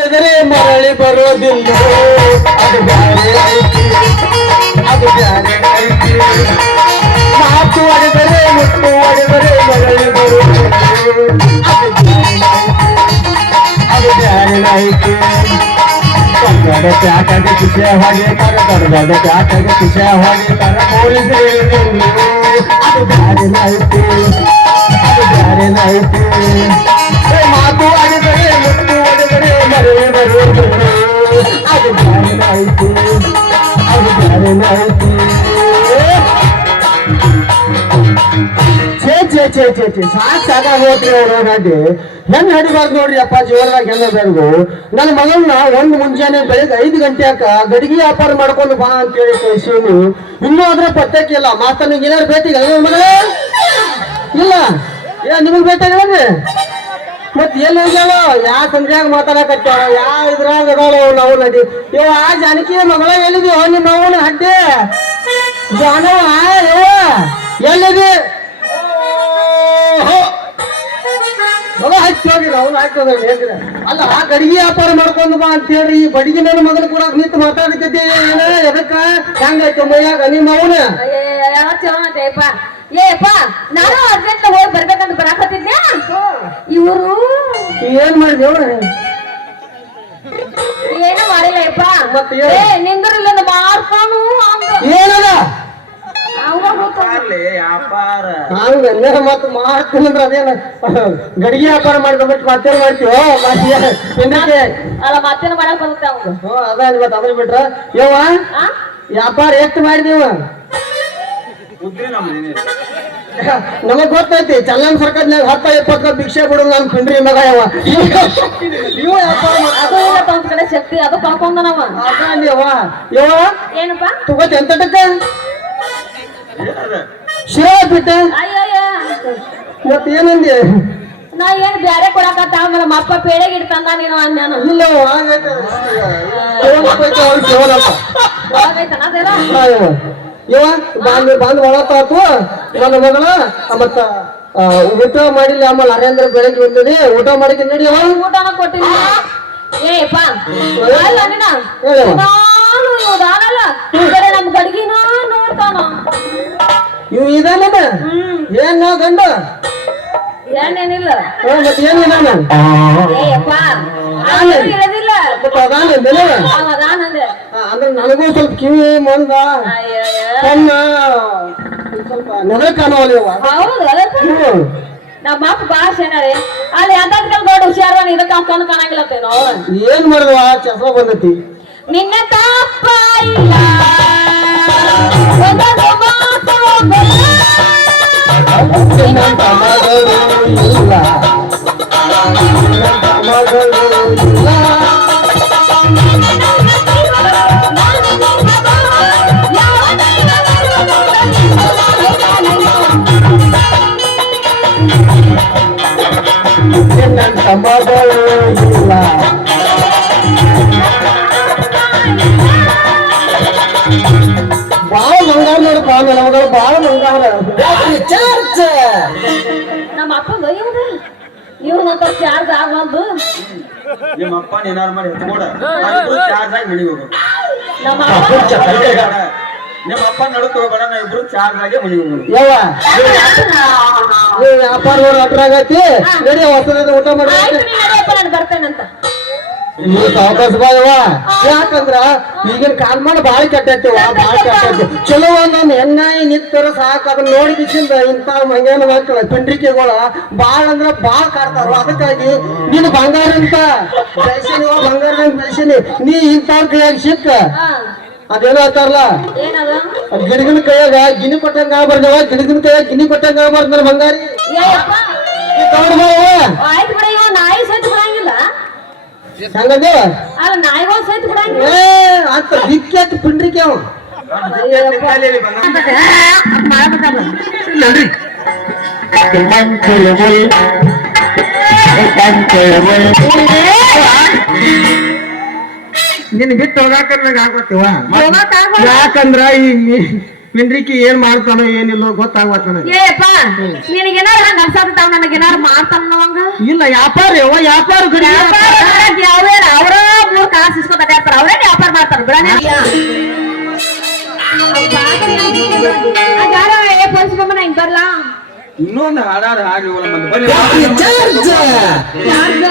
ಮಾಡಿದರೆ ಮರಳಿ ಬರೋದಿಲ್ಲ ಅದು ಬ್ಯಾರೆ ಐತಿ ಅದು ಬ್ಯಾರೆ ಐತಿ ಮಾತು ಹೊಡೆದರೆ ಮುಟ್ಟು ಹೊಡೆದರೆ ಮರಳಿ ಬರೋದಿಲ್ಲ ಅದು ಬ್ಯಾರೆ ಐತಿ ಕನ್ನಡ ಪ್ಯಾಟಾಗಿ ಖುಷಿಯ ಹೊಡಿತಾರೆ ಕನ್ನಡ ಪ್ಯಾಟಾಗಿ ಖುಷಿಯ ಹೊಡಿತಾರೆ ಪೊಲೀಸರು ಅದು ಬ್ಯಾರೆ ಐತಿ ಅದು ಬ್ಯಾರೆ ಐತಿ ಮಾತು ಹೊಡೆದರೆ ಮುಟ್ಟು ಹೊಡೆದರೆ ಮರಳಿ ಬರುವುದಿಲ್ಲ ಅದು ಬ್ಯಾರೆ ಐತಿ ಅದು ಬ್ಯಾರೆ ಐತಿ ಸಾಕ ಹೋದ್ರಿ ಅವ್ರ ಹಾಗೆ ಹೆಂಗ್ ಹಡಿಬಾರ್ದು ನೋಡ್ರಿ ಅಪ್ಪ ಜೀವನದಾಗ ಹೆಂಗ ಬೆಳೆದು ನನ್ನ ಮಗಳನ್ನ ಒಂದ್ ಮುಂಜಾನೆ ಬೆಳಿಗ್ಗೆ 5 ಗಂಟೆಯಾಕ ಗಡಿಗೆ ವ್ಯಾಪಾರ ಮಾಡ್ಕೊಂಡು ಬಾ ಅಂತೇಳಿ ಕಳಿಸೀನಿ ಇನ್ನೂ ಅದ್ರ ಪತ್ತಕ್ಕೆ ಇಲ್ಲ ಮಾಸ್ತನಿಗೆ ಏನಾರು ಭೇಟಿಗೆ ಮಗಳೇ ಇಲ್ಲ ನಿಮಗ್ ಭೇಟಿಯಾಗ್ರಿ ಮತ್ ಎಲ್ಲಿ ಹೋಗ್ಯಾಳ ಯಾ ಸಂಧ್ಯಾಗ ಮಾತಾಡಕತ್ತಾಳ ಯಾ ಇದ್ರಾಗ ಅದಾಳ ನಾವು ನಡಿ ಇವ ಆ ಜಾನಕಿ ಮಗಳ ಎಲ್ಲಿದೀವ ನಿಮ್ಮ ಅವನ ಹಡ್ಡೆ ಜಾನವ ಎಲ್ಲಿದಿ ಮಗ ಹಚ್ಚಿ ಹೋಗಿಲ್ಲ ಅವನು ಹಾಕ್ತದ ಹೇಳ್ತೀರ ಅಲ್ಲ ಆ ಗಡಿಗೆ ವ್ಯಾಪಾರ ಮಾಡ್ಕೊಂಡು ಬಾ ಅಂತ ಹೇಳ್ರಿ ಈ ಬಡಿಗೆ ನನ್ನ ಮಗನ ಕೂಡ ನಿಂತು ಮಾತಾಡಕತ್ತಿ ಏನ ಎದಕ್ಕ ಹೆಂಗೈತೆ ಮೈಯಾಗ ನಿಮ್ಮ ಅವನ ಏಪ್ಪ ನಾನು ಅರ್ಜೆಂಟ್ ಹೋಗಿ ಬರ್ಬೇಕಂತ ಬರಾಕತ್ತಿದ್ದೆ ಇವರು ಏನ್ ಮಾಡಿದೇವ ಏನು ಮಾಡಿಲ್ಲ ಯಪ್ಪ ನಿಂದ್ರಿಲ್ಲ ಮಾಡ್ತಾನು ಏನದ ಹಂಗ ಮತ್ ಮಾಡ್ತೀನಂದ್ರ ಅದೇನ ಗಡಿಗೆ ವ್ಯಾಪಾರ ಮಾಡ್ಕೊಂಡ್ಬಿಟ್ಟು ಮತ್ತೇನ್ ಮಾಡ್ತೀವೋ ಅಲ್ಲ ಮತ್ತೇನ ಮಾಡಕ್ ಬರುತ್ತೆ ಅವಂಗ ಅದ ಇವತ್ತು ಅದ್ರ ಬಿಟ್ರ ಯವ್ವ ವ್ಯಾಪಾರ ಎಷ್ಟು ಮಾಡಿದೀವ ನಮಗ್ ಗೊತ್ತೈತಿ ಚಲ್ಲನ್ ಸರ್ಕಾರದಾಗ 10-20 ಭಿಕ್ಷೆ ಬಿಡು ನನ್ ಪಿಂಡ್ರಿ ಮಗ ಯಾವ ಇವ ಅದು ಕಡೆ ಶಕ್ತಿ ಅದು ಕಳ್ಕೊಂಡ ನಾವ ಯವ್ವ ಏನಪ್ಪ ತಗೋತಿ ಎಂತಟಕ್ಕ ಶಿವ ಬಿಟ್ಟ ಮತ್ ಏನಂದಿ ನಾ ಏನ್ ಬ್ಯಾರೆ ಕೊಡಕತ್ತ ನಮ್ಮ ಅಪ್ಪ ಪೇಡೆಗೆ ಇಡ್ತಾನ ನೀನು ಅನ್ಯಾನ ಇಲ್ಲ ಇವ ಬಂದ್ ಒಳತಾತು ನನ್ನ ಮಗಳ ಮತ್ತ ಊಟ ಮಾಡಿಲ್ಲ ಆಮೇಲೆ ನರೇಂದ್ರ ಬೆಳಗ್ಗೆ ಬಂದಿನಿ ಊಟ ಮಾಡಿಕೆ ನಡಿ ಊಟನ ಕೊಟ್ಟಿನಿ ಏಪ್ಪ ಅಲ್ಲ ನೀನಲ್ಲ ನಮ್ ಗಡಿಗಿನ ನೋಡ್ತಾನ ಇವ್ ಇದಾನದ ಏನ್ ನಾವ್ ಗಂಡ ಏನೇನಿಲ್ಲ ಮತ್ ಏನ್ ಇದಾನ ಏಪ್ಪ ಇರೋದಿಲ್ಲ ಅಂದ್ರೆ ನನಗೂ ಸ್ವಲ್ಪ ಕಿವಿ ಮಂದ ಕಣ್ಣ ಸ್ವಲ್ಪ ನೆಲ ಕಾಣವಲ್ಲ ನಮ್ಮ ಅಪ್ಪ ಭಾಳ ಶೇನಾರಿ ಅಲ್ಲಿ ಅಂತದ್ಕಲ್ ದೊಡ್ಡ ಹುಷಾರ ಇದಕ್ಕ ಕಣ್ಣು ಕಾಣಂಗಿಲ್ಲತ್ತೇನೋ ಏನ್ ಮಾಡಿದ್ವ ಚಸ್ಮ ಬಂದೈತಿ ನಿನ್ನ ತಪ್ಪ ಇಲ್ಲ ಮಗಳು ಇಲ್ಲ ಬಾಳ ಬಂಗಾರ ನೋಡಪ್ಪ ನನ್ನ ಮಗಳು ಬಾಳ ಬಂಗಾರ ಚರ್ಚ್ ನಮ್ಮ ಅಪ್ಪಂದ ಇವ್ನಂತ ಚಾರ್ಜ್ ಆಗಲ್ದು ನಿಮ್ಮ ಅಪ್ಪ ಏನಾರು ಮಾಡಿ ಎತ್ಕೊಡ ಚಾರ್ಜ್ ಆಗಿ ಮನೆಗೆ ಹೋಗು ನಮ್ಮ ನಿಮ್ಮ ಅಪ್ಪ ನಡುಕ್ ಹೋಗೋಣ ನಾ ಇಬ್ರು ಚಾರ್ಜ್ ಆಗಿ ಮನೆಗೆ ಹೋಗೋಣ ಯವ್ವ ನೀವು ವ್ಯಾಪಾರ ಹತ್ರ ಆಗೈತಿ ನಡಿ ಹೊಸದ ಊಟ ಮಾಡಿ ನಾನು ಬರ್ತೇನಂತ ನೀವು ಸಾವಕಾಶ ಬಾಯವ್ವ ಯಾಕಂದ್ರ ಈಗಿನ ಕಾಲ್ಮಾನ ಬಾಳ ಕೆಟ್ಟೈತಿವ ಬಾಳ ಕೆಟ್ಟೈತಿ ಚಲೋ ಒಂದೊಂದು ಹೆಣ್ಣಾಯಿ ನಿತ್ತರ ಸಾಕು ಅದನ್ನ ನೋಡಿಕಿಸಿಂದ ಇಂತ ಮಂಗೇನ ಮಕ್ಕಳ ಪಿಂಡ್ರಿಕೆಗಳ ಬಾಳ ಅಂದ್ರ ಬಾಳ ಕಾಡ್ತಾರ ಅದಕ್ಕಾಗಿ ನೀನು ಬಂಗಾರ ಅಂತ ಬೆಳೆಸಿನಿ ಬಂಗಾರದಂಗ ಬೆಳೆಸಿನಿ ನೀ ಇಂಥವ್ರ ಕೈಯಾಗ ಸಿಕ್ಕ ಅದೇನೋ ಅಂತಾರಲ್ಲ ಗಿಡಗಿನ ಕೈಯಾಗ ಗಿನಿ ಕೊಟ್ಟಂಗ ಆಗ್ಬಾರ್ದವ ಗಿಡಗಿನ ಕೈಯಾಗ ಗಿನಿ ಕೊಟ್ಟಂಗ ಆಗ್ಬಾರ್ದು ನನ್ನ ಬಂಗಾರಿ ಆಯ್ತು ಬಿಡ ಇವ ನಾಯಿ ಸಹಿತ ಬಿಡಂಗಿಲ್ಲ ಹಂಗಂದೇವ ಅಲ್ಲ ನಾಯಿಗಳು ಸಹಿತ ಬಿಡಂಗಿಲ್ಲ ಅಂತ ಬಿಕ್ಕಾತ ಪಿಂಡ್ರಿಕೆ ಅವ ನಿನ್ ಬಿಟ್ಟು ಹೋಗಾಕ ಆಗೋತಿವ ಯಾಕಂದ್ರ ಈ ಮಿಂಡ್ರಿಕಿ ಏನ್ ಮಾಡ್ತಾನೋ ಏನಿಲ್ಲೋ ಗೊತ್ತಾಗ್ವತ್ ನನಗೆ ನಿನಗೇನಾರ ಅನ್ಸಾತಾವ ನನಗೇನಾರ ಮಾಡ್ತಾನ ಇಲ್ಲ ವ್ಯಾಪಾರ ವ್ಯಾಪಾರ ಯಾವ್ಯಾರ ಅವ್ರ ಬಿಡ ಅದಾರ ಏ ಪೋಲ್ಸ್ಕೊಂಬ ನಾ ಹಿಂಗ್ ಬರ್ಲಾ ಇನ್ನೊಂದು ಹಾಡಾರ ಹಾಡಿ ಹೋಗಲ್ಲ ಮತ್ತೆ ಬನ್ನಿ ಚಾರ್ಜ್ ಚಾರ್ಜ್